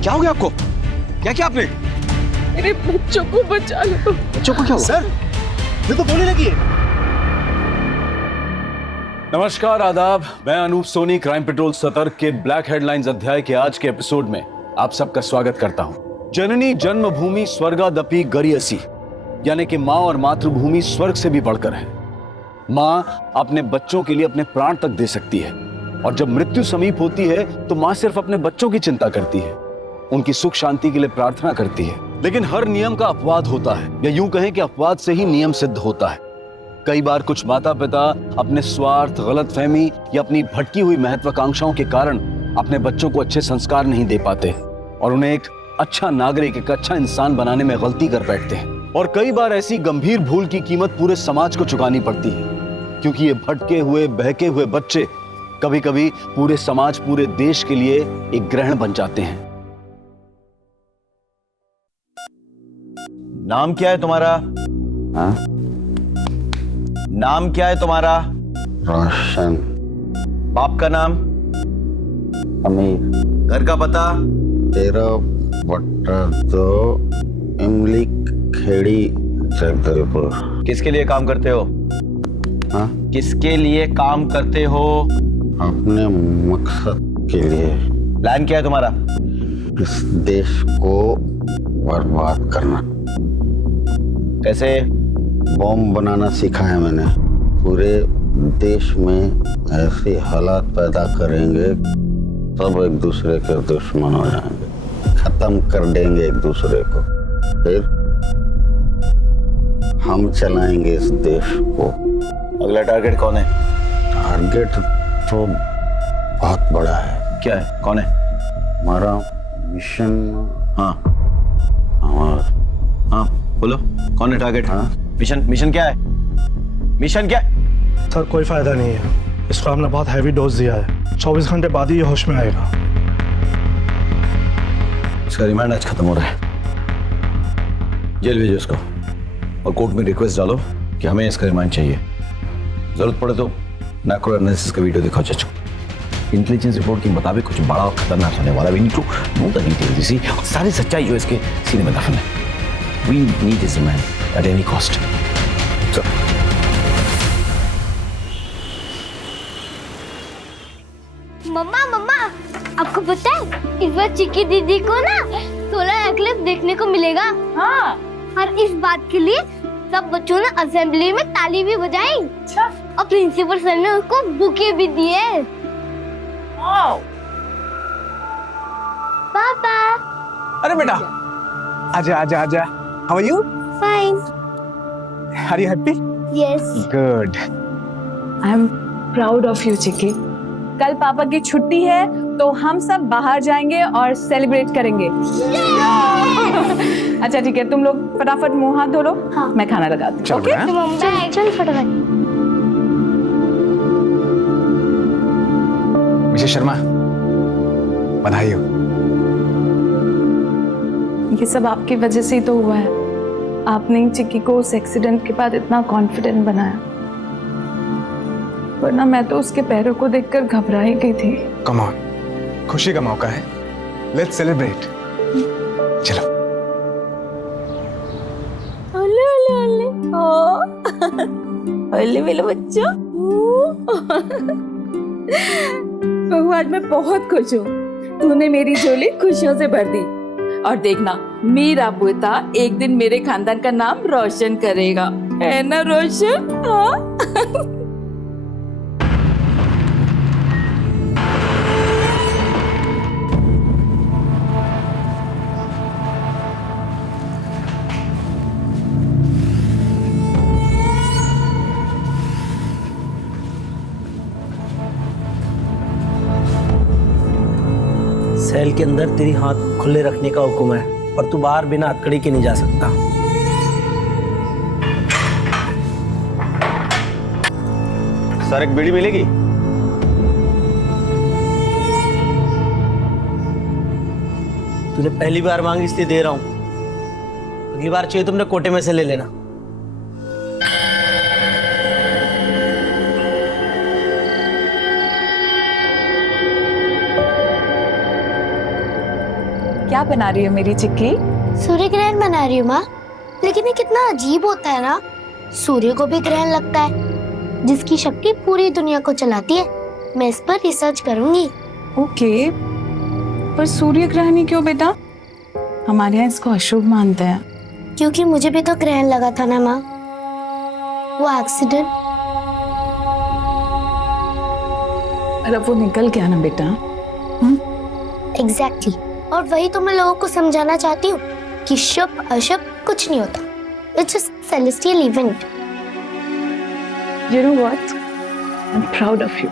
क्या हो गया आपको? क्या किया आपने? मेरे बच्चों को बचा लो। बच्चों को क्या हुआ? सर, ये तो बोलने लगी है। नमस्कार, आदाब। मैं अनूप सोनी, क्राइम पेट्रोल सतर्क के ब्लैक हेडलाइंस अध्याय के आज के एपिसोड में आप सबका स्वागत करता हूं। जननी जन्मभूमि स्वर्गादपि गरियसी, यानी कि मां और मातृभूमि स्वर्ग से भी बढ़कर है। मां अपने बच्चों के लिए अपने प्राण तक दे सकती है, और जब मृत्यु समीप होती है तो मां सिर्फ अपने बच्चों की चिंता करती है, उनकी सुख शांति के लिए प्रार्थना करती है। लेकिन हर नियम का अपवाद होता है, या यूं कहें कि अपवाद से ही नियम सिद्ध होता है। कई बार कुछ माता पिता अपने स्वार्थ, गलतफहमी या अपनी भटकी हुई महत्वाकांक्षाओं के कारण अपने बच्चों को अच्छे संस्कार नहीं दे पाते और उन्हें एक अच्छा नागरिक, एक अच्छा इंसान बनाने में गलती कर बैठते हैं। और कई बार ऐसी गंभीर भूल की कीमत पूरे समाज को चुकानी पड़ती है, क्योंकि ये भटके हुए, बहके हुए बच्चे कभी कभी पूरे समाज, पूरे देश के लिए एक ग्रहण बन जाते हैं। नाम क्या है तुम्हारा? हाँ? नाम क्या है तुम्हारा? रोशन। बाप का नाम? अमीर। घर का पता? 13/2 इमली खेड़ी, जगदलपुर। किसके लिए काम करते हो? हाँ? किसके लिए काम करते हो? अपने मकसद के लिए। प्लान क्या है तुम्हारा? इस देश को बर्बाद करना। कैसे? बॉम्ब बनाना सीखा है मैंने। पूरे देश में ऐसे हालात पैदा करेंगे, सब एक दूसरे के दुश्मन हो जाएंगे, खत्म कर देंगे एक दूसरे को, फिर हम चलाएंगे इस देश को। अगला टारगेट कौन है? टारगेट तो बहुत बड़ा है। क्या है? कौन है? हमारा मिशन। हाँ हमारा। हाँ बोलो, कौन है टारगेट? हाँ? मिशन क्या है? मिशन क्या है? सर कोई फायदा नहीं है, इसको हमने बहुत हैवी डोज दिया है। 24 घंटे बाद ही ये होश में आएगा। इसका रिमांड आज खत्म हो रहा है, जेल भेजो इसको और कोर्ट में रिक्वेस्ट डालो कि हमें इसका रिमांड चाहिए। जरूरत पड़े तो मैक्रो एनालिसिस का वीडियो दिखाओ चाचू। इंटेलिजेंस रिपोर्ट के मुताबिक कुछ बड़ा और खतरनाक होने वाला। We need to know the details. इसी सारी सच्चाई जो इसके सीने में दफन है। We need this man at any cost. मम्मा मम्मा, आपको पता है इस बार चिक्की दीदी को ना सोलर एक्लिप्स देखने को मिलेगा। हाँ। और इस बात के लिए सब बच्चों ने असेंबली में ताली भी बजाई। अच्छा। और प्रिंसिपल सर ने उसको बुके भी दिए। वाओ। पापा। अरे बेटा, आजा आजा आजा। How are you? Fine. Are you happy? Yes. Good. I am proud of you Chikki. कल पापा की छुट्टी है तो हम सब बाहर जाएंगे और सेलिब्रेट करेंगे। अच्छा ठीक है, तुम लोग फटाफट मुंह हाथ धो लो। हाँ। मैं खाना लगाती हूँ। चल ओके? बेटा। चल फटाफट। मिसेस शर्मा, बधाई हो। ये सब आपकी वजह से ही तो हुआ है। आपने ही चिक्की को उस एक्सीडेंट के बाद इतना कॉन्फिडेंट बनाया, वरना मैं तो उसके पैरों को देखकर घबरा ही गई थी। कम ऑन, खुशी का मौका है, लेट्स सेलिब्रेट। चलो। ओले ओले ओले ओले मेरे बच्चों। भगवान, मैं बहुत खुश हूँ। तूने मेरी झोली खुशियों से भर दी। और देखना, मेरा पोता एक दिन मेरे खानदान का नाम रोशन करेगा, है ना रोशन? हाँ। सेल के अंदर तेरी हाथ खुले रखने का हुक्म है, पर तू बाहर बिना हथकड़ी के नहीं जा सकता। सर एक बीड़ी मिलेगी? तूने पहली बार मांगी इसलिए दे रहा हूं, अगली बार चाहिए तुमने कोटे में से ले लेना। क्या बना रही हो मेरी चिक्की? सूर्य ग्रहण बना रही हूँ माँ। लेकिन ये कितना अजीब होता है ना, सूर्य को भी ग्रहण लगता है जिसकी शक्ति पूरी दुनिया को चलाती है। मैं इस पर रिसर्च करूंगी। ओके, पर सूर्य ग्रहण ही क्यों बेटा? हमारे यहाँ इसको अशुभ मानते हैं। क्योंकि मुझे भी तो ग्रहण लगा था ना माँ, वो एक्सीडेंट। पर अब वो निकल गया ना बेटा। एग्जैक्टली। और वही तो मैं लोगों को समझाना चाहती हूँ कि शुभ अशुभ कुछ नहीं होता। It's just celestial event. You know what? I'm proud of you.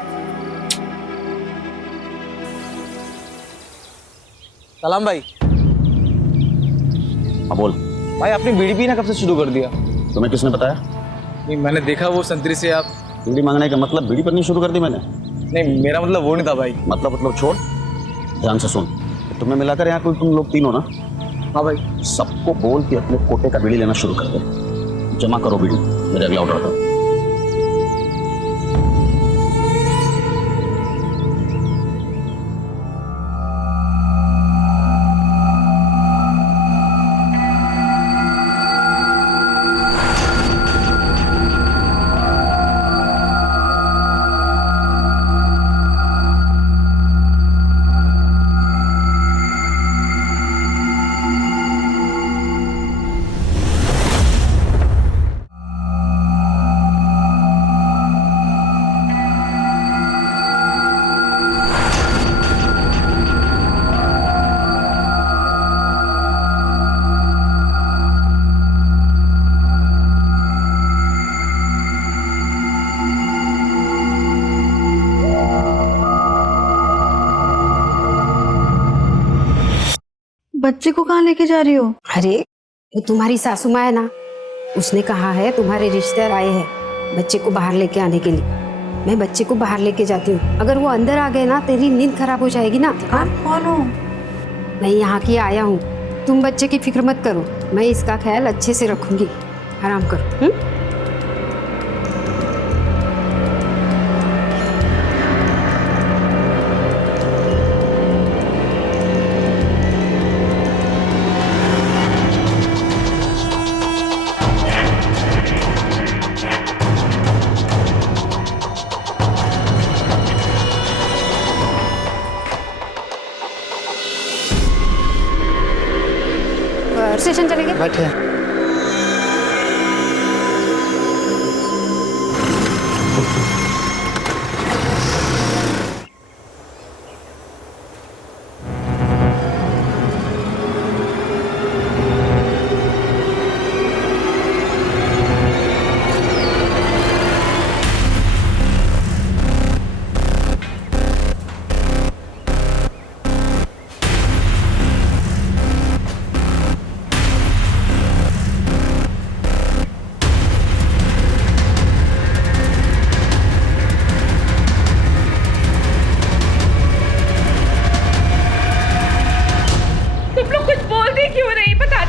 सलाम भाई। हाँ बोल। भाई आपने बीड़ी पीना कब से शुरू कर दिया? तुम्हें किसने बताया? नहीं, मैंने देखा वो संतरी से आप। बीड़ी मांगने का मतलब बीड़ी पीनी शुरू कर दी मैंने? नहीं, मेरा मतलब वो नहीं था भाई। मतलब छोड़, ध्यान से सुन। तुम्हें मिलाकर यहाँ कोई तुम लोग तीन हो ना? हाँ भाई। सबको बोल के अपने कोटे का बीड़ी लेना शुरू कर दे। जमा करो बीड़ी मेरे अगला ऑर्डर पर। बच्चे को कहाँ लेके जा रही हो? अरे वो तुम्हारी सासू माँ है ना, उसने कहा है तुम्हारे रिश्तेदार आए हैं बच्चे को बाहर लेके आने के लिए। मैं बच्चे को बाहर लेके जाती हूँ। अगर वो अंदर आ गए ना तेरी नींद खराब हो जाएगी ना। आप कौन हो? मैं यहाँ की आया हूँ। तुम बच्चे की फिक्र मत करो, मैं इसका ख्याल अच्छे से रखूंगी। आराम करो। स्टेशन चलेंगे। बैठे।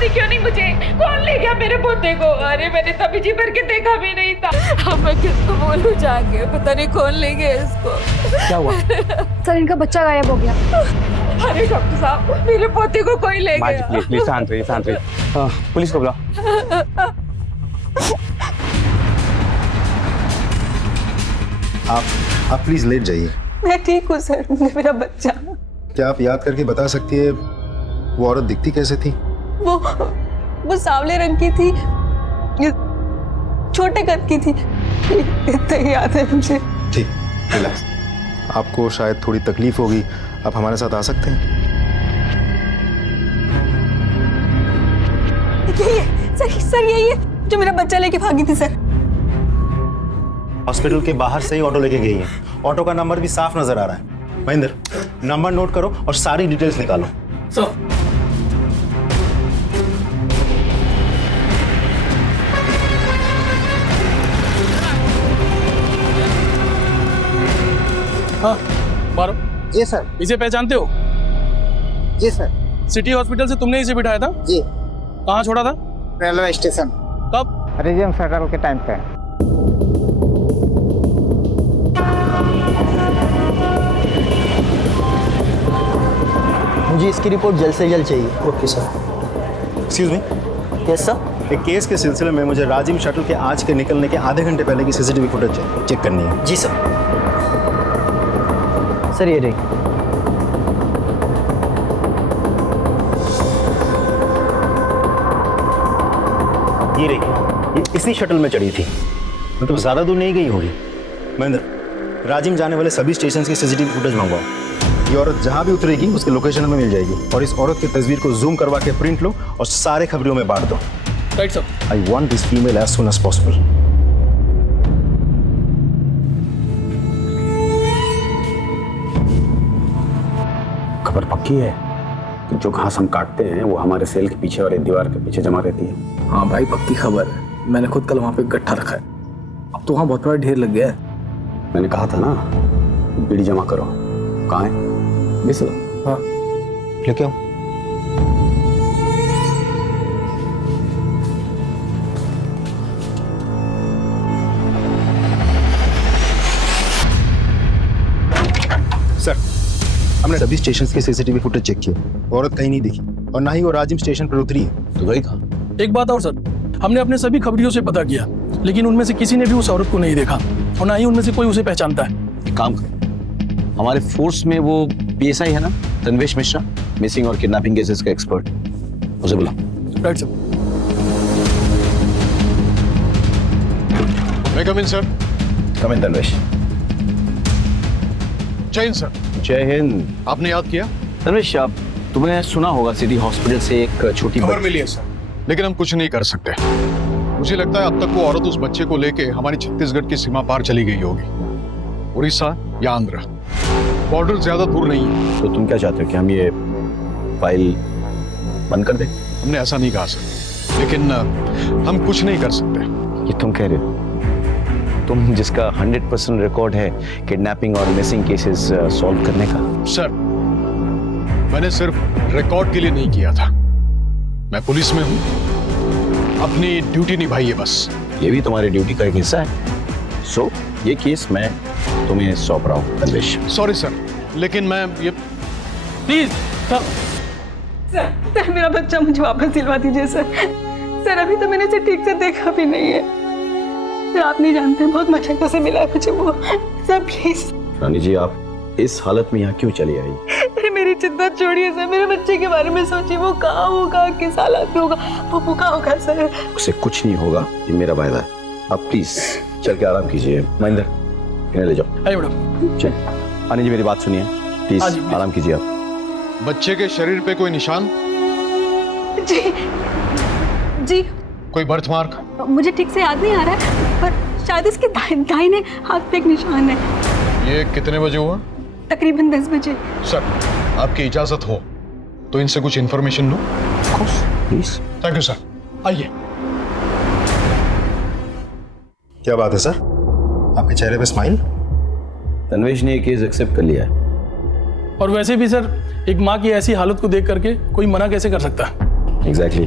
क्यों नहीं मुझे? कौन ले गया मेरे पोते को? अरे मैंने तभी जी भर के देखा भी नहीं था। अब मैं किसको बोलूं जाके? पता नहीं कौन ले गया इसको। क्या हुआ? सर इनका बच्चा गायब हो गया। अरे डॉक्टर साहब मेरे पोते को कोई ले गया। प्लीज शांत रहिए, शांत रहिए। पुलिस को बुलाओ। आप प्लीज लेट जाइए। मैं ठीक हूँ सर, मेरा बच्चा। क्या आप याद करके बता सकती है वो औरत दिखती कैसे थी? वो सांवले रंग की थी, छोटे कद की थी, इतना ही याद है मुझे। ठीक, रिलैक्स। आपको शायद थोड़ी तकलीफ होगी, आप हमारे साथ आ सकते हैं। यही है सर, यही है जो मेरा बच्चा लेके भागी थी सर। हॉस्पिटल के बाहर से ही ऑटो लेके गई है। ऑटो का नंबर भी साफ नजर आ रहा है। महेंद्र, नंबर नोट करो और सारी डिटेल्स निकालो। सर। हाँ, मारो। जी सर। इसे पहचानते हो? जी सर। सिटी हॉस्पिटल से तुमने इसे बिठाया था? जी। कहाँ छोड़ा था? Railway station. कब? रिजर्व फेडरल के टाइम पे। मुझे इसकी रिपोर्ट जल्द से जल्द चाहिए। Okay sir. Excuse me. Yes sir. एक केस के सिलसिले में मुझे राजिम शटल के आज के निकलने के आधे घंटे पहले की सीसीटीवी फुटेज चेक करनी है। जी सर। सर ये रही। ये रही, ये इसी शटल में चढ़ी थी, मतलब ज्यादा दूर नहीं गई होगी। महेंद्र, राजिम जाने वाले सभी स्टेशन की सीसीटीवी फुटेज मंगवाओ। ये औरत जहां भी उतरेगी उसके लोकेशन में मिल जाएगी, और इस औरत की तस्वीर को जूम करवा के प्रिंट लो और सारे खबरों में बांट दो। Right sir. I want this female as soon as possible. खबर पक्की है कि जो घास हम काटते हैं वो हमारे सेल के पीछे वाले दीवार के पीछे जमा रहती है। हाँ भाई, पक्की खबर है। मैंने खुद कल वहाँ पे गट्ठा रखा है। अब तो वहाँ बहुत बड़ा ढेर लग गया है। मैंने कहा था ना, बीड़ी जमा करो। कहाँ है? जी सर। हाँ लेके आओ। सर, हमने सभी स्टेशन की सीसीटीवी फुटेज चेक की, औरत कहीं नहीं दिखी, और ना ही वो राजिम स्टेशन पर उतरी है। तो गई कहाँ? एक बात और सर, हमने अपने सभी खबरियों से पता किया, लेकिन उनमें से किसी ने भी उस औरत को नहीं देखा, और ना ही उनमें से कोई उसे पहचानता है। एक काम कर, हमारे फोर्स में वो पीएसआई है ना, तन्वेश मिश्रा, मिसिंग और किडनैपिंग केसेस का एक्सपर्ट, उसे बुला। Right sir. मैं कम इन सर। कम इन तन्वेश। जय हिंद सर। जय हिंद। आपने याद किया? तन्वेश, आप तुमने सुना होगा सिटी हॉस्पिटल से एक छोटी खबर मिली है सर, लेकिन हम कुछ नहीं कर सकते। मुझे लगता है अब तक वो औरत उस बच्चे को लेके हमारी छत्तीसगढ़ की सीमा पार चली गई होगी, उड़ीसा या आंध्र। बॉर्डर ज्यादा दूर नहीं है। तो तुम क्या चाहते हो कि हम ये फाइल बंद कर दें? हमने ऐसा नहीं कहा सर, लेकिन हम कुछ नहीं कर सकते। ये तुम कह रहे हो? तुम जिसका 100% रिकॉर्ड है किडनैपिंग और मिसिंग केसेस सॉल्व करने का। सर, मैंने सिर्फ रिकॉर्ड के लिए नहीं किया था। मैं पुलिस में हूं, अपनी ड्यूटी निभाई है बस। ये भी तुम्हारी ड्यूटी का एक हिस्सा है। सो ये केस मैं तुम्हें सौंप रहा हूँ तन्वेश। सॉरी सर, लेकिन मैं ये प्लीज सर, मेरा बच्चा मुझे वापस दिलवा दीजिए सर। सर, अभी तो मैंने इसे ठीक से देखा भी नहीं है। सर, आप नहीं जानते बहुत मशक्कत से मिला है मुझे वो। Sir please. रानी जी, आप इस हालत में यहाँ क्यों चली आई? अरे मेरी चिंता छोड़िए सर, मेरे बच्चे के बारे में सोचिए। वो कहाँ होगा, किस हालत में होगा, वो भूखा होगा सर। उसे कुछ नहीं होगा, ये मेरा वायदा है। आप प्लीज चल के आराम कीजिए। महेंद्र, इन्हें ले जाओ। अरे मैडम। चल रानी जी, मेरी बात सुनिए प्लीज, आराम कीजिए आप। बच्चे के शरीर पे कोई निशान? जी जी। कोई बर्थ मार्क? मुझे ठीक से याद नहीं आ रहा है, पर शायद इसके दाहिने हाथ पे एक निशान है। ये कितने बजे हुआ? तकरीबन 10 बजे। सर, आपकी इजाजत हो तो इनसे कुछ information low. Please. Thank you sir, आइए। क्या बात है सर, आपके चेहरे पे स्माइल? तन्वेश ने ये केस एक्सेप्ट कर लिया है। और वैसे भी सर, एक माँ की ऐसी हालत को देख करके कोई मना कैसे कर सकता है? एग्जैक्टली।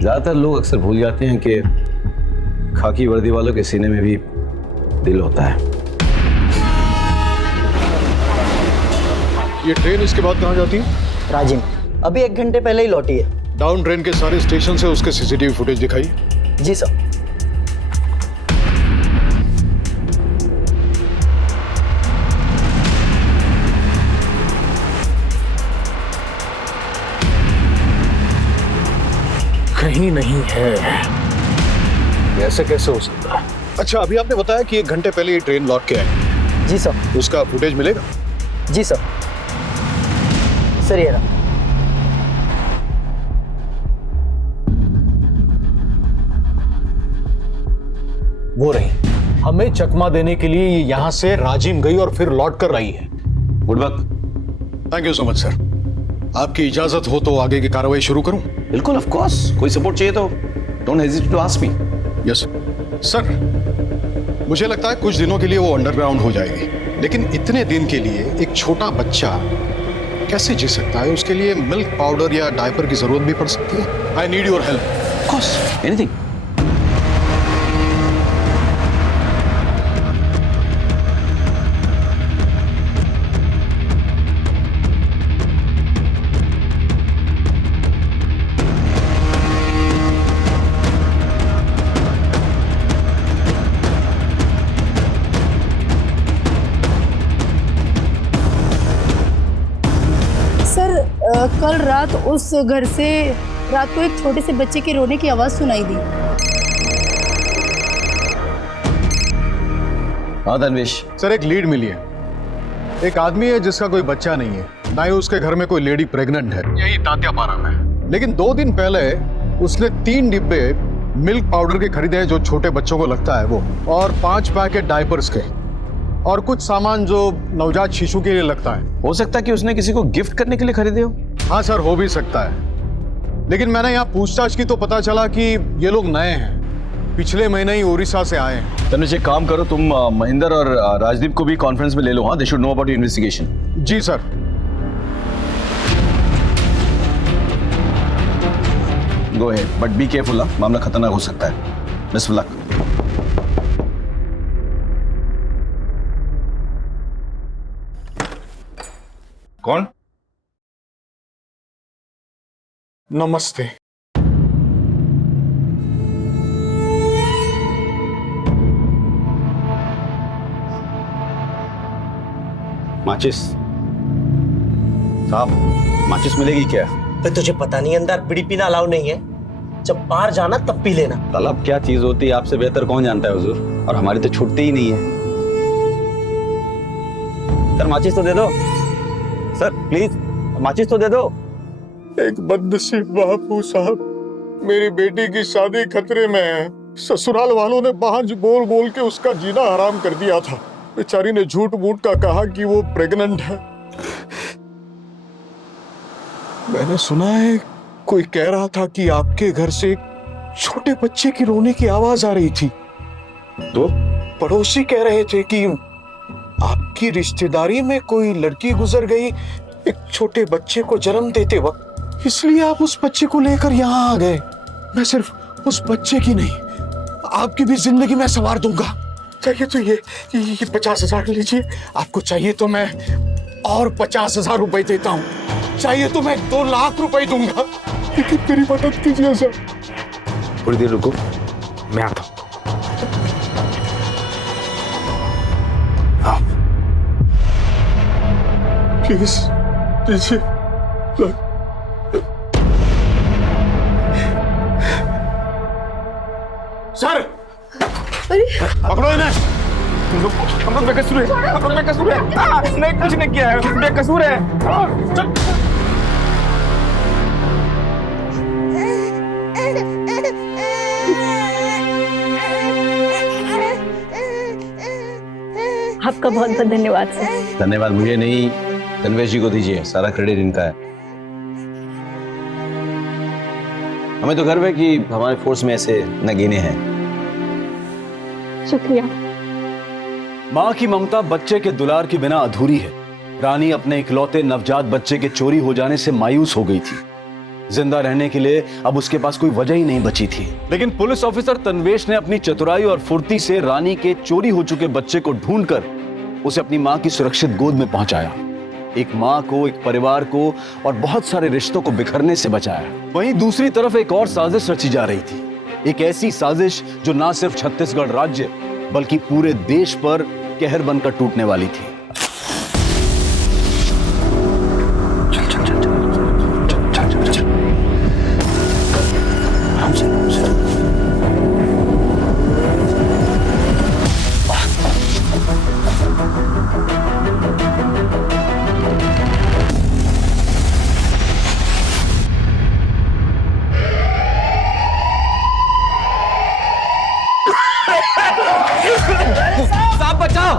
ज्यादातर लोग अक्सर भूल जाते हैं कि खाकी वर्दी वालों के सीने में भी दिल होता है। ये ट्रेन इसके बाद कहाँ जाती है? राजिम अभी 1 घंटे पहले ही लौटी है। डाउन ट्रेन के सारे स्टेशन से उसके सीसीटीवी फुटेज दिखाई? जी सर। कहीं नहीं है। ऐसे कैसे हो सकता है? अच्छा, अभी आपने बताया कि 1 घंटे पहले ये ट्रेन लौट के आई। जी सर। उसका फुटेज मिलेगा? जी सर। सर ये रहा। वो रही, हमें चकमा देने के लिए यहां से राजिम गई और फिर लौट कर आई है। Good work. Thank you so much sir. आपकी इजाजत हो तो आगे की कार्रवाई शुरू करूं? बिल्कुल, ऑफ कोर्स। कोई सपोर्ट चाहिए तो don't hesitate to ask me. Yes sir. मुझे लगता है कुछ दिनों के लिए वो अंडरग्राउंड हो जाएगी, लेकिन इतने दिन के लिए एक छोटा बच्चा कैसे जी सकता है? उसके लिए मिल्क पाउडर या डायपर की जरूरत भी पड़ सकती है। I need your help. Of course, anything. कल रात उस घर से रात को एक छोटे से बच्चे के रोने की आवाज सुनाई दी। हाँ तन्वेश। सर एक लीड मिली है। एक आदमी है जिसका कोई बच्चा नहीं है, ना ही उसके घर में कोई लेडी प्रेग्नेंट है, यही तात्यापारा में। लेकिन 2 दिन पहले उसने 3 डिब्बे मिल्क पाउडर के खरीदे हैं जो छोटे बच्चों को लगता है वो, और 5 पैकेट डायपर्स के, और कुछ सामान जो नवजात शिशु के लिए लगता है। हो सकता है कि उसने किसी को गिफ्ट करने के लिए खरीदे हो। हाँ सर, हो भी सकता है, लेकिन मैंने यहाँ पूछताछ की तो पता चला कि ये लोग नए हैं, पिछले महीने ही उड़ीसा से आए हैं। तनुज एक काम करो, तुम महेंद्र और राजदीप को भी कॉन्फ्रेंस में ले लो। हाँ, they should know about your investigation. जी sir. Go ahead, but be careful. मामला खतरनाक हो सकता है। Best of luck. कौन? नमस्ते। माचिस साहब, माचिस मिलेगी क्या? तुझे पता नहीं अंदर बीड़ी पीना अलाउ नहीं है, जब बाहर जाना तब पी लेना। तलब क्या चीज होती है आपसे बेहतर कौन जानता है हुजूर, और हमारी तो छूटती ही नहीं है। सर माचिस तो दे दो सर, प्लीज माचिस तो दे दो। एक बदनसीब बापू साहब, मेरी बेटी की शादी खतरे में है। ससुराल वालों ने बांझ बोल बोल के उसका जीना हराम कर दिया था। बेचारी ने झूठ मूठ का कहा कि वो प्रेग्नेंट है। मैंने सुना है कोई कह रहा था कि आपके घर से छोटे बच्चे की रोने की आवाज आ रही थी, तो पड़ोसी कह रहे थे कि आपकी रिश्तेदारी में कोई लड़की गुजर गई एक छोटे बच्चे को जन्म देते वक्त, इसलिए आप उस बच्चे को लेकर यहाँ आ गए। मैं सिर्फ उस बच्चे की नहीं, आपकी भी जिंदगी में संवार दूंगा। चाहिए तो ये 50,000 लीजिए, आपको चाहिए तो मैं और 50,000 रुपए देता हूँ, चाहिए तो मैं 2 लाख रुपए दूंगा, लेकिन मेरी मदद कीजिए सर। थोड़ी देर रुको, मैं आता हूँ। हाँ प्लीज दीजिए। सर पकड़ो इन्हें। हम लोग बेकसूर है, हम लोग बेकसूर है। नहीं, कुछ नहीं किया है, बेकसूर है। आपका बहुत बहुत धन्यवाद सर। धन्यवाद मुझे नहीं, तन्वेश जी को दीजिए, सारा क्रेडिट इनका है। हमें तो गर्व है कि हमारे फोर्स में ऐसे नगीने हैं। शुक्रिया। माँ की ममता बच्चे के दुलार के बिना अधूरी है। रानी अपने इकलौते नवजात बच्चे के चोरी हो जाने से मायूस हो गई थी। जिंदा रहने के लिए अब उसके पास कोई वजह ही नहीं बची थी। लेकिन पुलिस ऑफिसर तन्वेश ने अपनी चतुराई और फुर्ती से रानी के चोरी हो चुके बच्चे को ढूंढकर उसे अपनी माँ की सुरक्षित गोद में पहुंचाया। एक माँ को, एक परिवार को और बहुत सारे रिश्तों को बिखरने से बचाया। वहीं दूसरी तरफ एक और साजिश रची जा रही थी, एक ऐसी साजिश जो ना सिर्फ छत्तीसगढ़ राज्य बल्कि पूरे देश पर कहर बनकर टूटने वाली थी। साहब बचाओ,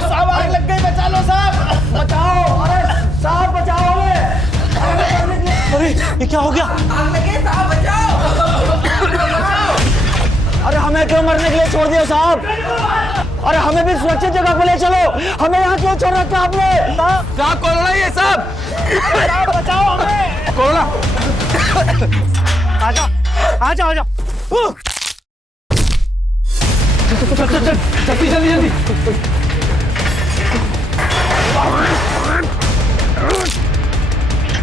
साहब आग लग गई, बचा लो साहब, बचाओ। अरे साहब बचाओ हमें। अरे ये क्या हो गया? आग लगी साहब, बचाओ। अरे हमें क्यों मरने के लिए छोड़ दिया साहब? अरे हमें भी सुरक्षित जगह पे ले चलो, हमें यहाँ क्यों छोड़ रखा आपने? साहब कोरोना ही है साहब, बचाओ हमें। कोरोना आजा आजा आजा। जल्दी जल्दी जल्दी।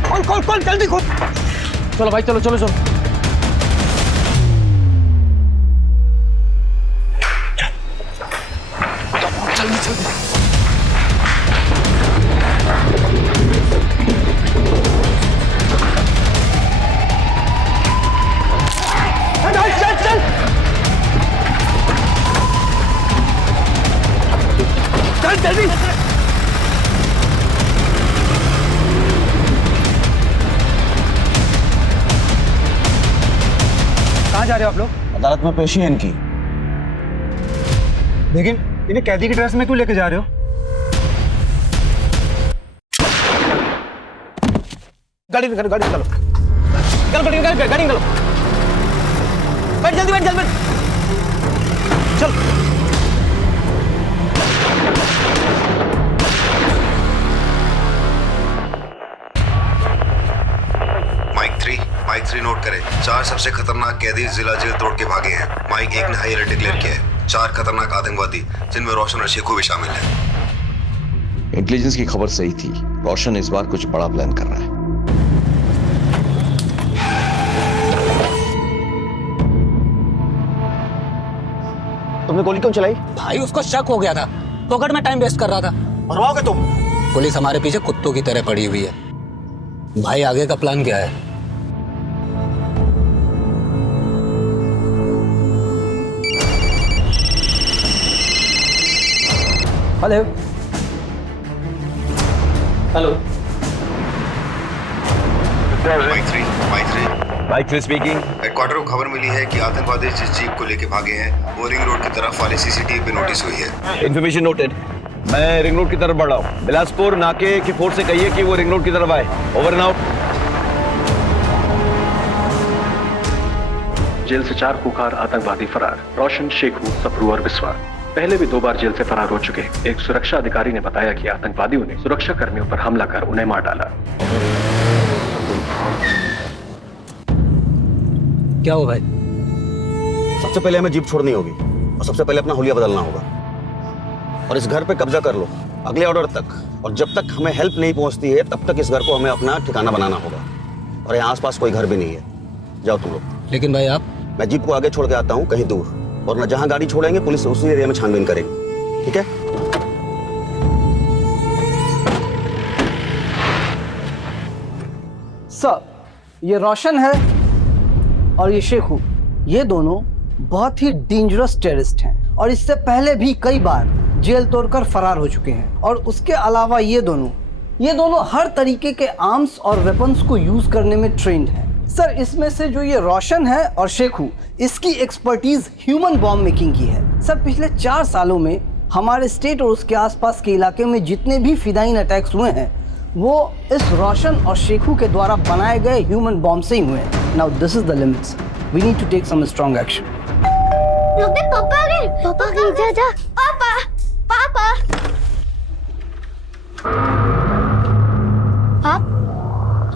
खोल खोल खोल, जल्दी खोल। चलो भाई, चलो चलो चलो। जल्दी जल्दी। जा रहे हो आप लोग? अदालत में पेशी है इनकी। लेकिन इन्हें कैदी की ड्रेस में क्यों लेके जा रहे हो? गाड़ी निकालो, गाड़ी निकालो, गाड़ी निकालो। बैठ जल्दी बैठ चल। माइक 3 नोट करें। 4 सबसे खतरनाक कैदी जिला जेल तोड़ के भागे हैं। माइक 1 ने हाई अलर्ट डिक्लेयर किया है। 4 खतरनाक आतंकवादी जिनमें रोशन और शेखू भी शामिल हैं। इंटेलिजेंस की खबर सही थी, रोशन इस बार कुछ बड़ा प्लान कर रहा है। तुमने गोली क्यों चलाई? भाई उसको शक हो गया था, पॉकेट में टाइम वेस्ट कर रहा था। मरवाओगे तुम? पुलिस हमारे पीछे कुत्तों की तरह पड़ी हुई है। भाई आगे का प्लान क्या है? Hello hello. Mike 3 speaking. Headquarter को खबर मिली है कि आतंकवादी जिस जीप को लेके भागे हैं वो रिंग रोड की तरफ वाले सीसीटीवी पे नोटिस हुई है। Information noted. मैं रिंग रोड की तरफ बढ़ रहा हूँ। बिलासपुर नाके की फोर्स से कहिए कि वो रिंग रोड की तरफ आए। Over and out. जेल से 4 कुख्यात आतंकवादी फरार। रोशन, शेखू, सप्रू और बिस्वा पहले भी 2 बार जेल से फरार हो चुके। एक सुरक्षा अधिकारी ने बताया कि आतंकवादियों ने सुरक्षा कर्मियों पर हमला कर उन्हें मार डाला। क्या हुआ भाई? सबसे पहले हमें जीप छोड़नी होगी और सबसे पहले अपना हुलिया बदलना होगा और इस घर पे कब्जा कर लो अगले ऑर्डर तक। और जब तक हमें हेल्प नहीं पहुंचती है तब तक इस घर को हमें अपना ठिकाना बनाना होगा। और यहाँ आसपास कोई घर भी नहीं है। जाओ तुम लोग। लेकिन भाई आप? मैं जीप को आगे छोड़ के आता हूँ कहीं दूर, और ना जहाँ गाड़ी छोड़ेंगे पुलिस उसी एरिया में छानबीन करेगी। ठीक है? सर, ये रोशन है और ये शेखू, ये दोनों बहुत ही डेंजरस टेररिस्ट हैं और इससे पहले भी कई बार जेल तोड़कर फरार हो चुके हैं। और उसके अलावा ये दोनों हर तरीके के आर्म्स और वेपन्स को यूज करने में ट्रेंड हैं। सर, इसमें से जो ये रोशन है और शेखू, इसकी एक्सपर्टीज ह्यूमन बॉम्ब मेकिंग की है। सर, पिछले 4 सालों में हमारे स्टेट और उसके आसपास के इलाके में जितने भी फिदाइन अटैक्स हुए हैं वो इस रोशन और शेखू के द्वारा बनाए गए ह्यूमन बॉम्ब से ही हुए हैं। Now this is the limits. We need to take some strong action. लोग देख, पापा आ गए। पापा आ गए। जा पापा। पापा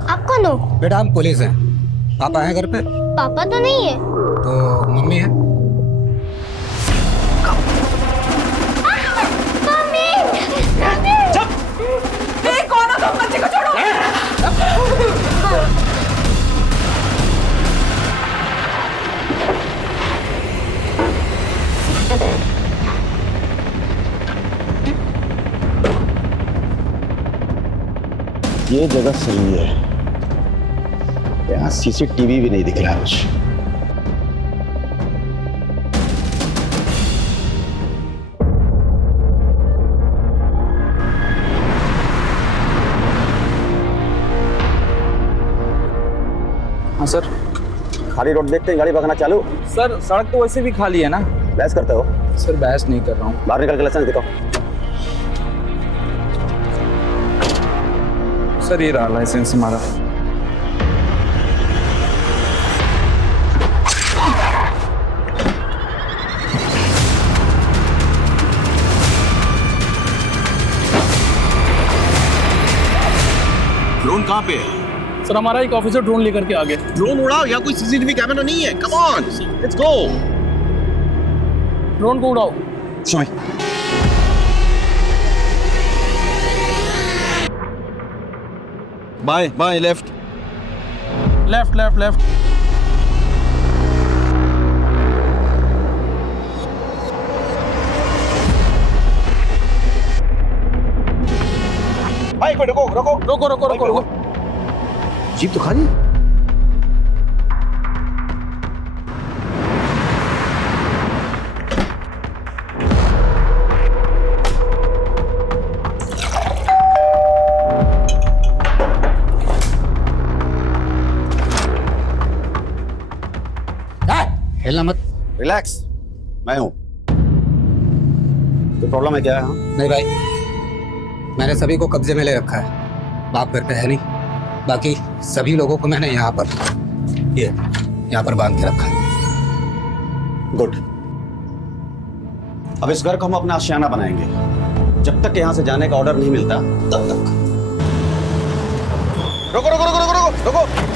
आप कौन हो? बेटा हम पुलिस हैं। पापा हैं घर पे? पापा तो नहीं है। तो मम्मी है? कौन हो तुम? बच्चे को छोड़ो। ये जगह सही है, यहाँ सीसीटीवी भी नहीं दिख रहा कुछ। हाँ सर। खाली रोड देखते हैं गाड़ी भगाना चालू? सर सड़क तो वैसे भी खाली है ना। बहस करते हो? सर बहस नहीं कर रहा हूँ। बाहर निकल के लाइसेंस दिखाओ। सर ये रहा लाइसेंस हमारा। ड्रोन कहाँ पे है? सर हमारा एक ऑफिसर ड्रोन लेकर के आ गए। ड्रोन उड़ाओ, यहाँ कोई सीसीटीवी कैमरा नहीं है। Come on, let's go. Drone को उड़ाओ। Show me. By left left left left. भाई रुको रुको रुको रुको रुको रुको। जीप तो खाली। हिलना मत। रिलैक्स, मैं हूं। कोई प्रॉब्लम है क्या यहाँ? नहीं भाई, मैंने सभी को कब्जे में ले रखा है। बाप घर पे है नहीं, बाकी सभी लोगों को मैंने यहाँ पर बांध के रखा है। गुड। अब इस घर को हम अपना आशियाना बनाएंगे। जब तक यहाँ से जाने का ऑर्डर नहीं मिलता तब तक। रुको रुको रुको रुको रुको रुको।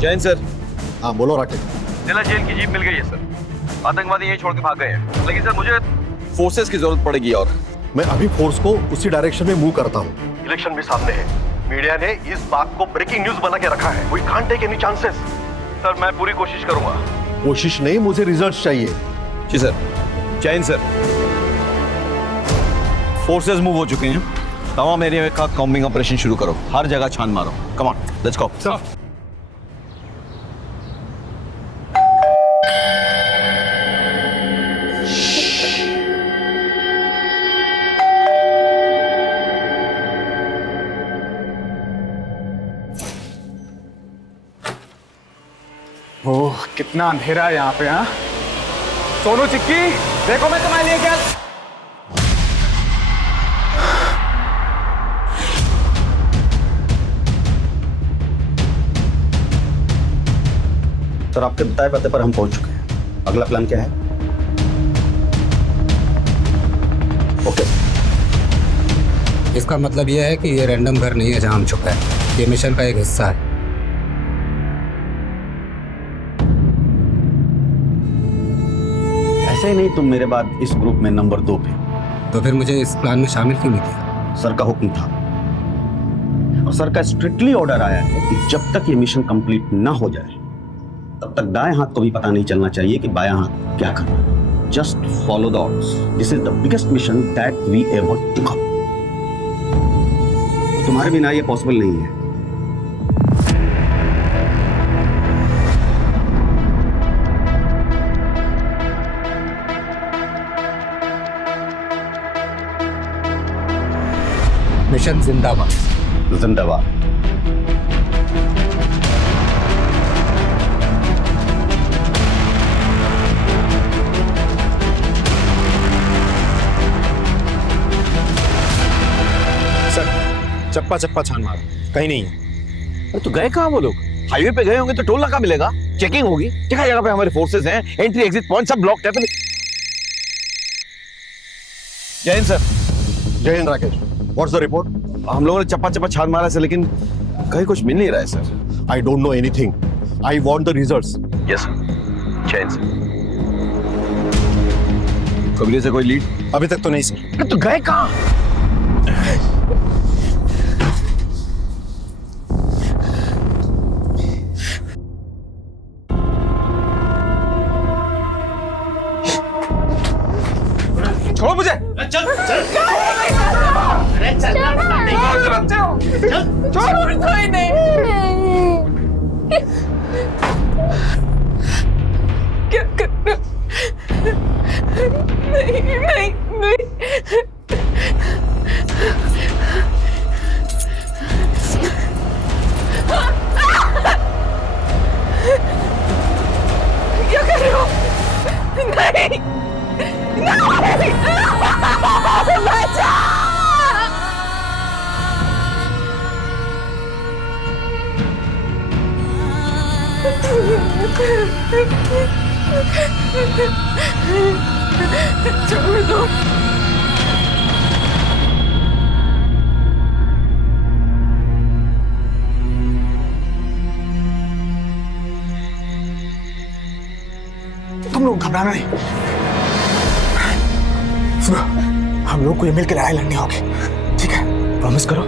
जैन सर। हाँ बोलो राकेश। जिला जेल की जीप मिल गई है सर। आतंकवादी यहीं छोड़ के भाग गए हैं, लेकिन सर मुझे फोर्सेस की जरूरत पड़ेगी। और मैं अभी फोर्स को उसी डायरेक्शन में मूव करता हूँ। इलेक्शन भी सामने है, मीडिया ने इस बात को ब्रेकिंग न्यूज बना के रखा है। We can't take any chances. Sir मैं पूरी कोशिश करूंगा। कोशिश नहीं, मुझे रिजल्ट्स चाहिए। जी sir. Jain sir, forces move हो चुके हैं। तमाम एरिया का कॉम्बिंग ऑपरेशन शुरू करो। हर जगह छान मारो। Come on, let's go. Sir oh कितना अंधेरा है यहाँ पे। हाँ सोनू चिक्की, देखो मैं तुम्हारे लिए क्या। सर आपके बताए पते पर हम पहुंच चुके हैं। अगला प्लान क्या है? ओके। इसका मतलब यह है कि ये रैंडम घर नहीं है जहां हम छुपे हैं। ये मिशन का एक हिस्सा है। ऐसे ही नहीं तुम मेरे बाद इस ग्रुप में नंबर 2 पे। तो फिर मुझे इस प्लान में शामिल क्यों नहीं किया? सर का हुक्म था और सर का स्ट्रिक्टली ऑर्डर आया है कि जब तक ये मिशन कंप्लीट ना हो जाए तब तक दाएं हाथ को भी पता नहीं चलना चाहिए कि बायां हाथ क्या कर रहा है। Just follow the orders. This is the biggest mission that we ever took up. तुम्हारे बिना ये पॉसिबल नहीं है। मिशन जिंदाबाद। जिंदाबाद। सर चप्पा चप्पा छान मारो, कहीं नहीं है। अरे तो गए कहाँ वो लोग? हाईवे पे गए होंगे तो टोल नाका मिलेगा, चेकिंग होगी। जगह जगह पे हमारे फोर्सेस हैं, एंट्री एग्जिट पॉइंट सब ब्लॉक है। जय हिंद सर। जय Hind Rakesh. What's the report? हम लोगों ने चप्पा चप्पा छान मारा सर, लेकिन कहीं कुछ मिल नहीं रहा है sir. I don't know anything. I want the results. Yes sir. जय हिंद सर। कबीले से कोई लीड? अभी तक तो नहीं सर। तो गए कहाँ? छोड़ो मुझे। चल चल अरे चल छोड़ो कोई नहीं। क्या कर नहीं नहीं नहीं। क्या कर रहे हो? नहीं बचा। छोड़ दो। तुम लोग घबराना नहीं। सुनो, हम लोग को ये मिलकर लड़ाई लड़नी होगी, ठीक है? प्रॉमिस करो।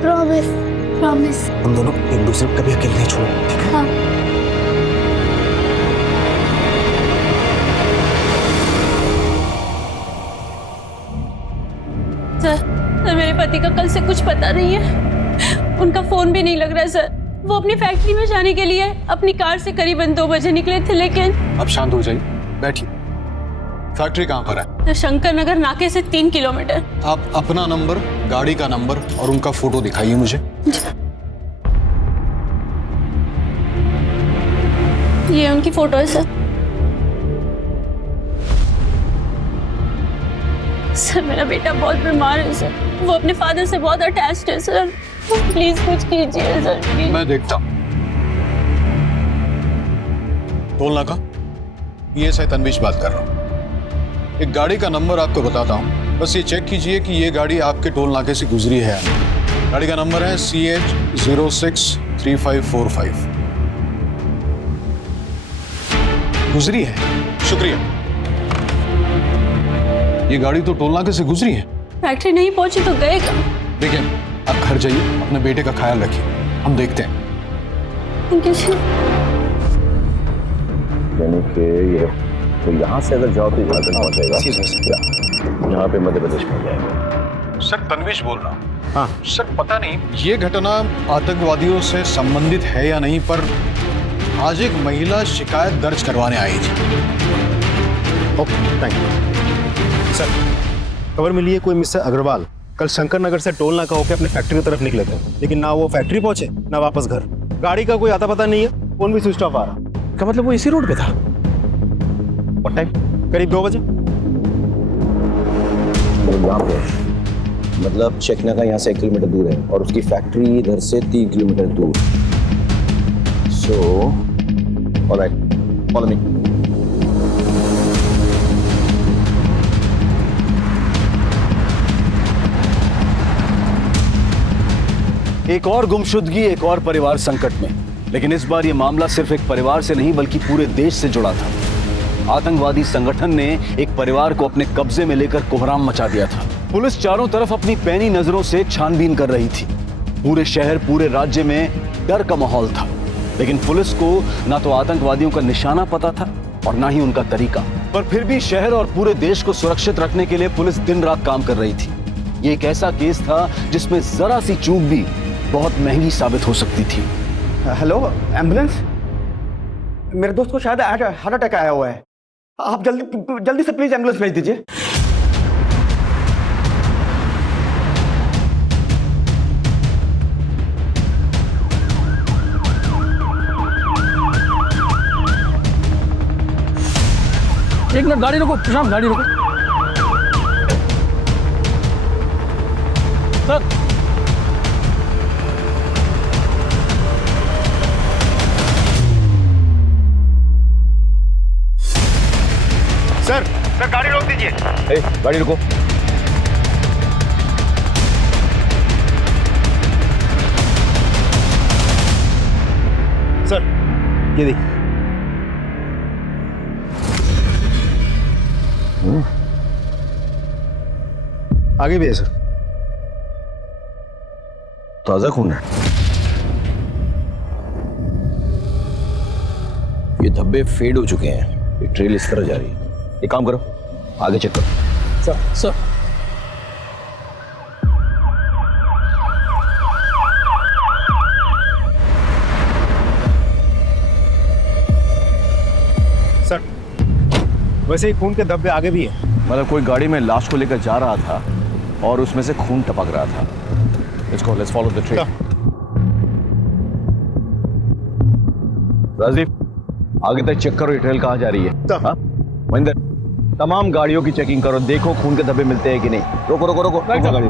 Promise promise. हम दोनों एक दूसरे को कभी अकेले नहीं छोड़ो, ठीक है? हाँ। सर मेरे पति का कल से कुछ पता नहीं है। उनका फोन भी नहीं लग रहा है सर। वो अपनी फैक्ट्री में जाने के लिए अपनी कार से करीबन 2 बजे निकले थे, लेकिन अब शांत हो जाइए, बैठिए। फैक्ट्री कहाँ पर है? तो शंकर नगर नाके से 3 किलोमीटर। आप अपना नंबर, गाड़ी का नंबर और उनका फोटो दिखाइए मुझे। ये उनकी फोटो है सर। सर मेरा बेटा बहुत बीमार है सर, वो अपने फादर से बहुत अटैच्ड है सर, प्लीज कुछ कीजिए सर प्लीज। मैं देखता हूं। टोल नाका, ये से तनवीश बात कर रहा हूं। एक गाड़ी का नंबर आपको बताता हूं, बस ये चेक कीजिए कि ये गाड़ी आपके टोल नाके से गुजरी है या नहीं। गाड़ी का नंबर है CH063545। गुजरी है, शुक्रिया। ये गाड़ी तो टोल नाके से गुजरी है। फैक्ट्री नहीं पहुंची तो गए कहाँ? देखिए, आप घर जाइए, अपने बेटे का ख्याल रखिए, हम देखते हैं। Thank you sir. यानी कि ये तो यहाँ से अगर जाओ तो झारखंड पहुंचेगा, यहाँ पे मध्य प्रदेश पहुंच जाएगा। सर तनवीश बोल रहा हूँ। हाँ सर, पता नहीं ये घटना आतंकवादियों से संबंधित है या नहीं, पर आज एक महिला शिकायत दर्ज करवाने आई थी। Okay, thank you. सर, खबर मिली है कोई मिस्टर अग्रवाल कल शंकर नगर से टोल नाका होकर अपने फैक्ट्री की तरफ निकले थे, लेकिन ना वो फैक्ट्री पहुंचे ना वापस घर। गाड़ी का कोई आता पता नहीं है, फोन भी स्विच ऑफ आ रहा। क्या मतलब वो इसी रोड पे था? और टाइम करीब 2 बजे। यहाँ पे मतलब चेकना का यहाँ से 1 किलोमीटर दूर है और उसकी फैक्ट्री इधर से 3 किलोमीटर दूर। So alright, follow me. एक और गुमशुदगी, एक और परिवार संकट में। लेकिन इस बार यह मामला सिर्फ एक परिवार से नहीं बल्कि पूरे देश से जुड़ा था। आतंकवादी संगठन ने एक परिवार को अपने कब्जे में लेकर कोहराम मचा दिया था। पुलिस चारों तरफ अपनी पैनी नजरों से छानबीन कर रही थी। पूरे शहर, पूरे राज्य में डर का माहौल था। लेकिन पुलिस को ना तो आतंकवादियों का निशाना पता था और ना ही उनका तरीका। पर फिर भी शहर और पूरे देश को सुरक्षित रखने के लिए पुलिस दिन रात काम कर रही थी। ये एक ऐसा केस था जिसमें जरा सी चूक भी बहुत महंगी साबित हो सकती थी। Hello, ambulance? मेरे दोस्त को शायद हार्ट अटैक आया हुआ है। आप जल्दी से प्लीज एम्बुलेंस भेज दीजिए। एक मिनट, गाड़ी रोको प्रशांत, गाड़ी रोको। सर, सर गाड़ी रोक दीजिए। गाड़ी रुको। सर ये देखिए। आगे भी है सर। ताजा खून है। ये धब्बे फेड हो चुके हैं। ये ट्रेल इस तरह जा रही है। एक काम करो, आगे चेक करो। सर सर, वैसे ही खून के धब्बे आगे भी है। मतलब कोई गाड़ी में लाश को लेकर जा रहा था और उसमें से खून टपक रहा था। Let's follow the trail. Rajdeep, आगे तक चेक करो ये ट्रेल कहाँ जा रही है। हाँ? महेंद्र, तमाम गाड़ियों की चेकिंग करो, देखो खून के धब्बे मिलते हैं कि नहीं। रोको रोको रोको, रोको गाड़ी।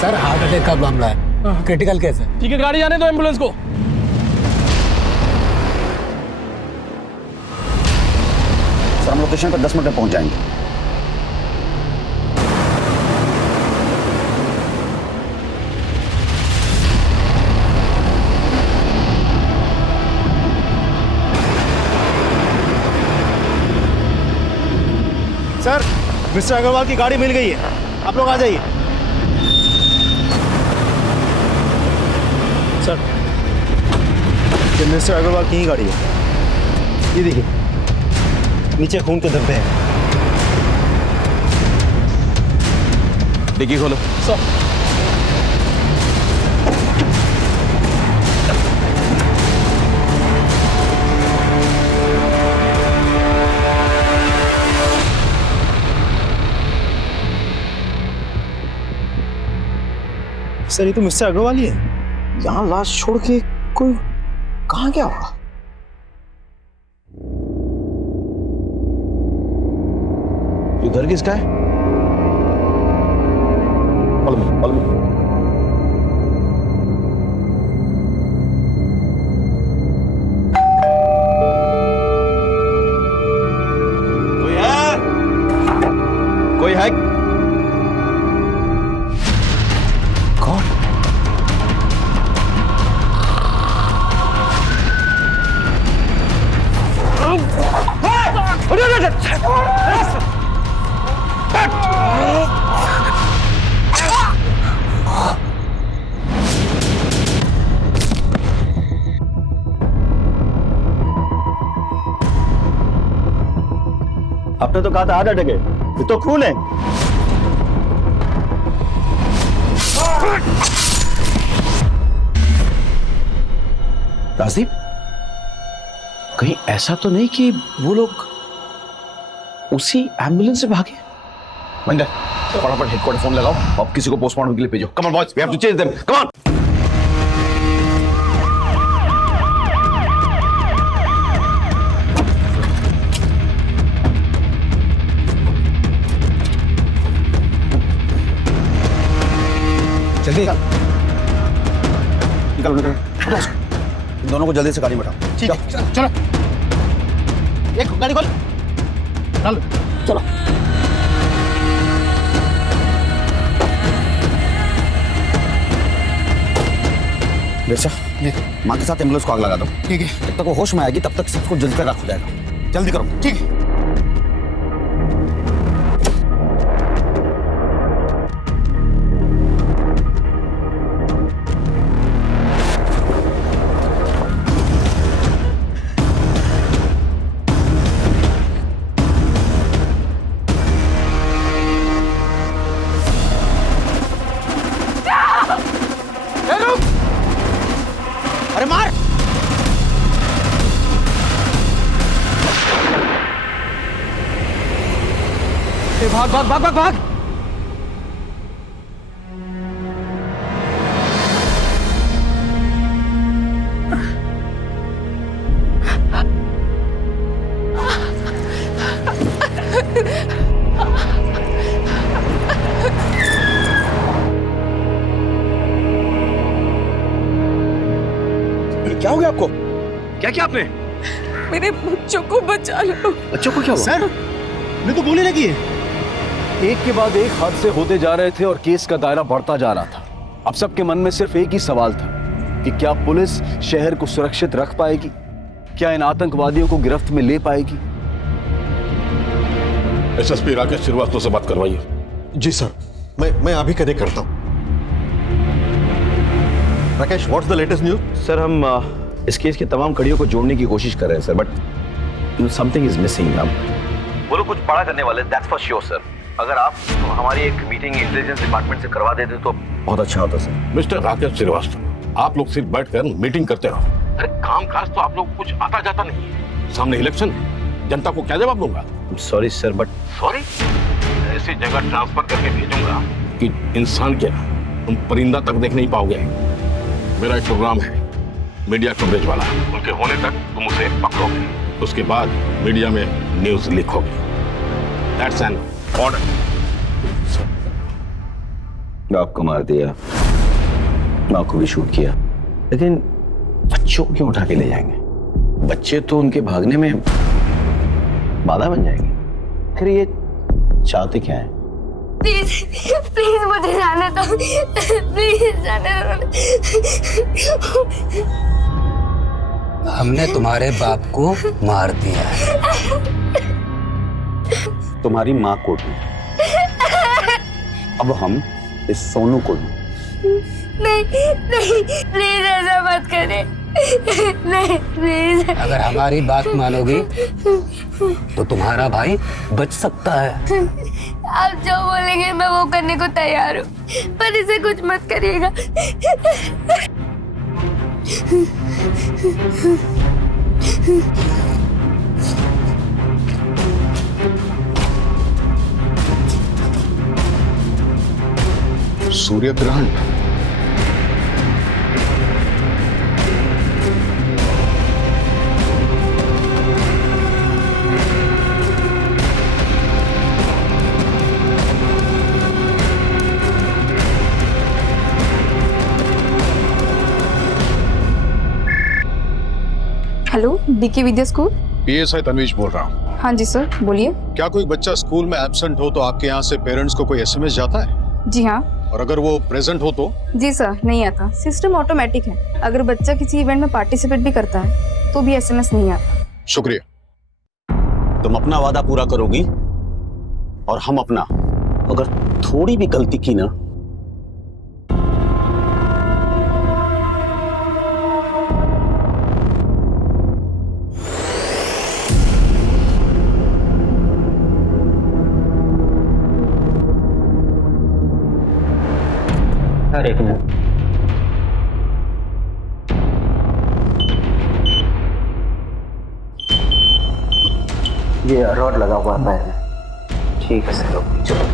सर, हार्ट अटैक का मामला है, क्रिटिकल केस है। ठीक है, गाड़ी जाने दो एम्बुलेंस को। सर, हम लोकेशन पर 10 मिनट में पहुंच जाएंगे। सर, मिस्टर अग्रवाल की गाड़ी मिल गई है, आप लोग आ जाइए। सर, ये मिस्टर अग्रवाल की ही गाड़ी है। ये देखिए, नीचे खून के धब्बे हैं। डिक्की खोलो। सर, सर ये तो मिस्टर अग्रवाल ही है। यहाँ लाश छोड़ के कोई कहाँ गया होगा? ये घर किसका है? follow me. कोई है? कौन? आपने तो कहा था आधा टके, ये तो खून है। राजदीप, कहीं ऐसा तो नहीं कि वो लोग उसी एम्बुलेंस से भागे? मंदिर, फटाफट हेडक्वार्टर फोन लगाओ और किसी को पोस्टमार्टम के लिए भेजो। Come on boys, we have to chase them. Come on. जल्दी निकलो निकलो, इन दोनों को जल्दी से गाड़ी में बैठाओ। ठीक है, चलो एक गाड़ी खोल, चलो चलो। बेटा, माँ के साथ एम्बुलेंस को आग लगा दो। ठीक है। जब तक वो होश में आएगी तब तक सबको जल्दी तक रखा जाएगा। जल्दी करो। ठीक है। अरे मार! भाग भाग भाग भाग भाग! क्या हो गया आपको? क्या किया आपने? मेरे बच्चों को बचा लो। बच्चों को क्या हुआ? सर, मैं तो गोली लगी है। एक के बाद एक हादसे होते जा रहे थे और केस का दायरा बढ़ता जा रहा था। अब सबके मन में सिर्फ एक ही सवाल था कि क्या पुलिस शहर को सुरक्षित रख पाएगी? क्या इन आतंकवादियों को गिरफ्त में ले पाएगी? एसएसपी राकेश श्रीवास्तव से बात करवाइए। जी सर, मैं अभी कनेक्ट करता हूँ। Rakesh, what's the latest news? Sir, हम इस केस की तमाम कड़ियों को जोड़ने की कोशिश कर रहे हैं sir, but something is missing. वो लोग कुछ बड़ा करने वाले, दैट्स फॉर श्योर सर। अगर आप हमारी एक मीटिंग इंटेलिजेंस डिपार्टमेंट से करवा देते तो बहुत अच्छा होता सर। मिस्टर राकेश श्रीवास्तव, आप लोग सिर्फ बैठकर मीटिंग करते रहो। अरे काम काज तो आप लोग कुछ आता जाता नहीं है। सामने इलेक्शन है, जनता को क्या जवाब दूंगा? Sorry sir, but sorry? ऐसी जगह ट्रांसफर करके भेजूंगा कि इंसान क्या तुम परिंदा तक देख नहीं पाओगे। मेरा एक प्रोग्राम है मीडिया कवरेज वाला, उनके होने तक तुम उसे पकड़ोगे, उसके बाद मीडिया में न्यूज लीक होगी। That's an order. आपको मार दिया, माँ को भी शूट किया, लेकिन बच्चों को क्यों उठा के ले जाएंगे? बच्चे तो उनके भागने में बाधा बन जाएंगे। फिर ये चाहते क्या है? प्लीज प्लीज मुझे जाने दो, प्लीज जाने दो। हमने तुम्हारे बाप को मार दिया है। तुम्हारी माँ को भी, अब हम इस सोनू को भी। नहीं नहीं, प्लीज ऐसा मत करें। नहीं प्लीज। अगर हमारी बात मानोगी तो तुम्हारा भाई बच सकता है। आप जो बोलेंगे मैं वो करने को तैयार हूँ, पर इसे कुछ मत करिएगा। सूर्य ग्रहण हेलो, डीके विद्या स्कूल। पीएसआई तन्वीश बोल रहा हूँ। हाँ जी सर, बोलिए। क्या कोई बच्चा स्कूल में एब्सेंट हो तो आपके यहाँ से पेरेंट्स को कोई एसएमएस जाता है? जी हाँ। और अगर वो प्रेजेंट हो तो? जी सर, नहीं आता। सिस्टम ऑटोमेटिक है। अगर बच्चा किसी इवेंट में पार्टिसिपेट भी करता है तो भी एसएमएस नहीं आता। शुक्रिया। तुम अपना वादा पूरा करोगी और हम अपना। अगर थोड़ी भी गलती की ना सर एक मिनट। ये रॉड लगा हुआ है पैर में। ठीक है सर, चलो।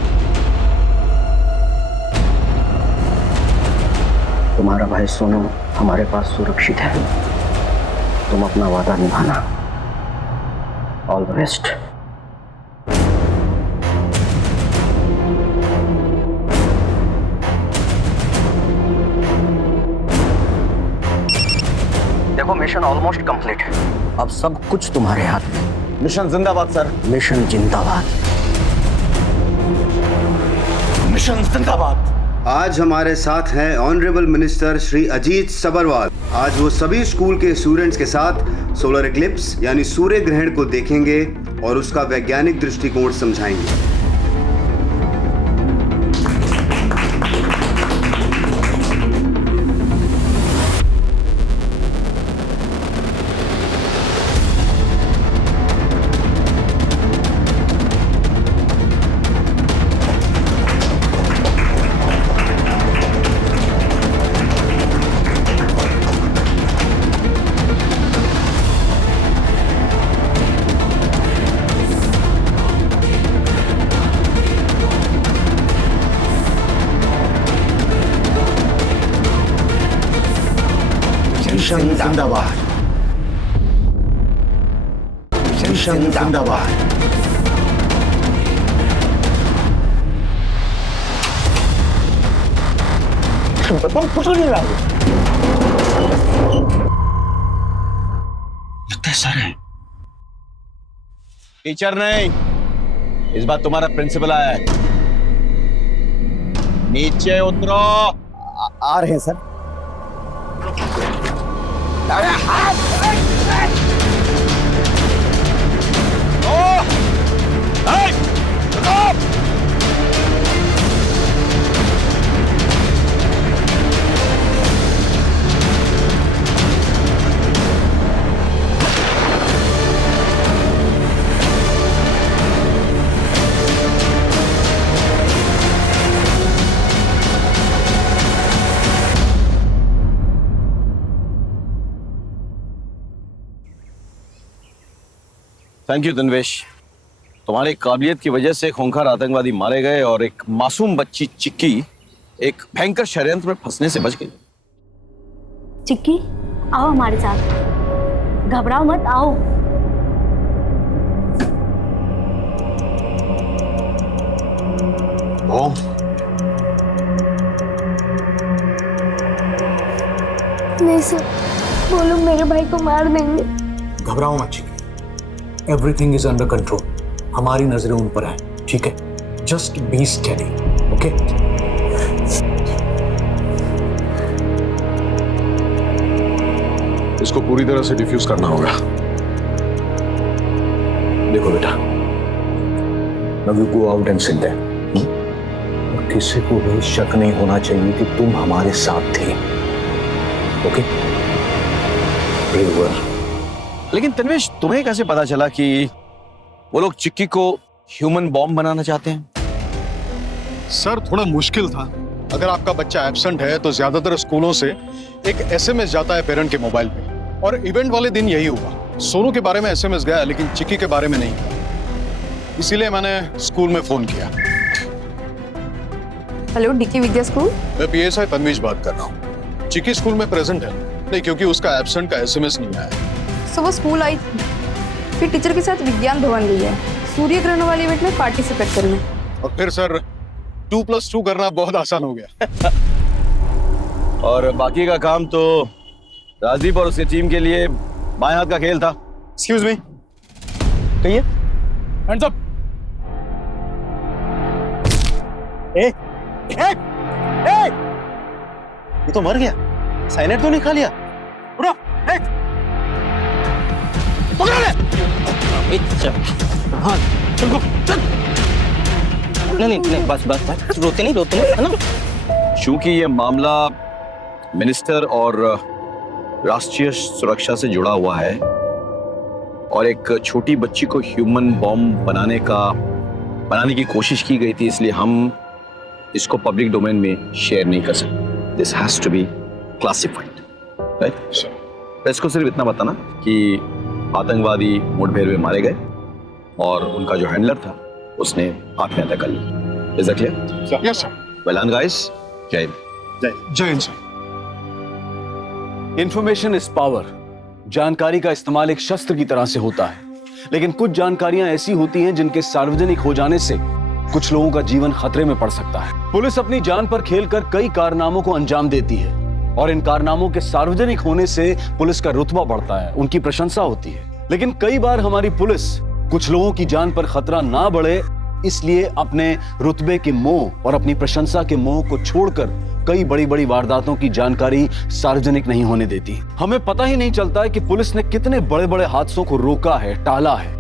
तुम्हारा भाई सोनू हमारे पास सुरक्षित है। तुम अपना वादा निभाना। All the best. देखो, मिशन ऑलमोस्ट कंप्लीट है। अब सब कुछ तुम्हारे हाथ में। मिशन जिंदाबाद सर। मिशन जिंदाबाद। मिशन जिंदाबाद। आज हमारे साथ हैं ऑनरेबल मिनिस्टर श्री अजीत सबरवाल। आज वो सभी स्कूल के स्टूडेंट्स के साथ सोलर इक्लिप्स यानी सूर्य ग्रहण को देखेंगे और उसका वैज्ञानिक दृष्टिकोण समझाएंगे। मिशन जिंदाबाद। मिशन जिंदाबाद। लगता है सर है। टीचर नहीं, इस बार तुम्हारा प्रिंसिपल आया है। नीचे उतरो। आ रहे हैं सर। अरे हाथ! Thank you Tanvesh. तुम्हारी काबिलियत की वजह से खूंखार आतंकवादी मारे गए और एक मासूम बच्ची चिक्की एक भयंकर षड्यंत्र में फंसने से बच गई। चिक्की, आओ हमारे साथ। घबराओ मत, आओ। ओम, नहीं सर, वो लोग मेरे भाई को मार देंगे। घबराओ मत Chikki. Everything is under control. हमारी नजरें उन पर है, ठीक है? Just be steady, okay? इसको पूरी तरह से डिफ्यूज करना होगा। देखो बेटा, now you go out and sit there. किसी को भी शक नहीं होना चाहिए कि तुम हमारे साथ थे, ओके? लेकिन तन्वेश, तुम्हें कैसे पता चला कि वो लोग चिक्की को ह्यूमन बॉम्ब बनाना चाहते हैं? सर, थोड़ा मुश्किल था। अगर आपका बच्चा एब्सेंट है तो ज्यादातर स्कूलों से एक एसएमएस जाता है पेरेंट के मोबाइल पे, और इवेंट वाले दिन यही हुआ। सोनू के बारे में एसएमएस गया लेकिन चिक्की के बारे में नहीं। इसीलिए मैंने स्कूल में फोन किया। हेलो, डीके विद्या स्कूल। मैं पीएसआई तन्वीश बात कर रहा हूँ। चिक्की स्कूल में प्रेजेंट है नहीं, क्योंकि उसका एब्सेंट का एसएमएस नहीं आया। सो वो स्कूल आई थी, फिर टीचर के साथ विज्ञान भवन गई है सूर्य ग्रहण वाले इवेंट में पार्टिसिपेट करने। और फिर सर 2+2 करना बहुत आसान हो गया। और बाकी का काम तो राजदीप और उसकी टीम के लिए बाएं हाथ का खेल था। एक्सक्यूज मी, कहिए। Hands up. ये तो मर गया, साइनेट तो नहीं खा लिया। उठो, पकड़ ले। हाँ चल चल। नहीं बस रोते नहीं है ना। चूंकि ये मामला मिनिस्टर और राष्ट्रीय सुरक्षा से जुड़ा हुआ है और एक छोटी बच्ची को ह्यूमन बॉम्ब बनाने की कोशिश की गई थी, इसलिए हम इसको पब्लिक डोमेन में शेयर नहीं कर सकते। This has to be classified, right? Press को सिर्फ इतना बताना कि आतंकवादी मुठभेड़ में मारे गए और उनका जो हैंडलर था उसने आत्महत्या कर ली। Is that clear? Yes sir. Well done guys. जय हिंद। जय Hind sir. Information is power. जानकारी का इस्तेमाल एक शस्त्र की तरह से होता है, लेकिन कुछ जानकारियां ऐसी होती हैं जिनके सार्वजनिक हो जाने से कुछ लोगों का जीवन खतरे में पड़ सकता है। पुलिस अपनी जान पर खेलकर कई कारनामों को अंजाम देती है और इन कारनामों के सार्वजनिक होने से पुलिस का रुतबा बढ़ता है, उनकी प्रशंसा होती है। लेकिन कई बार हमारी पुलिस कुछ लोगों की जान पर खतरा ना बढ़े इसलिए अपने रुतबे के मोह और अपनी प्रशंसा के मोह को छोड़कर कई बड़ी बड़ी वारदातों की जानकारी सार्वजनिक नहीं होने देती। हमें पता ही नहीं चलता है कि पुलिस ने कितने बड़े बड़े हादसों को रोका है, टाला है,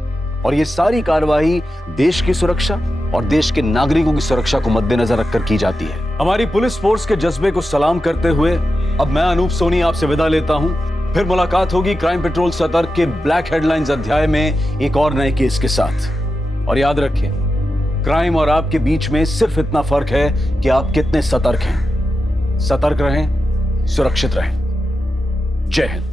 और ये सारी कार्रवाई देश की सुरक्षा और देश के नागरिकों की सुरक्षा को मद्देनजर रखकर की जाती है। हमारी पुलिस फोर्स के जज्बे को सलाम करते हुए अब मैं अनूप सोनी आपसे विदा लेता हूं। फिर मुलाकात होगी क्राइम पेट्रोल सतर्क के ब्लैक हेडलाइंस अध्याय में एक और नए केस के साथ। और याद रखें, क्राइम और आपके बीच में सिर्फ इतना फर्क है कि आप कितने सतर्क हैं। सतर्क रहें, सुरक्षित रहें। जय हिंद।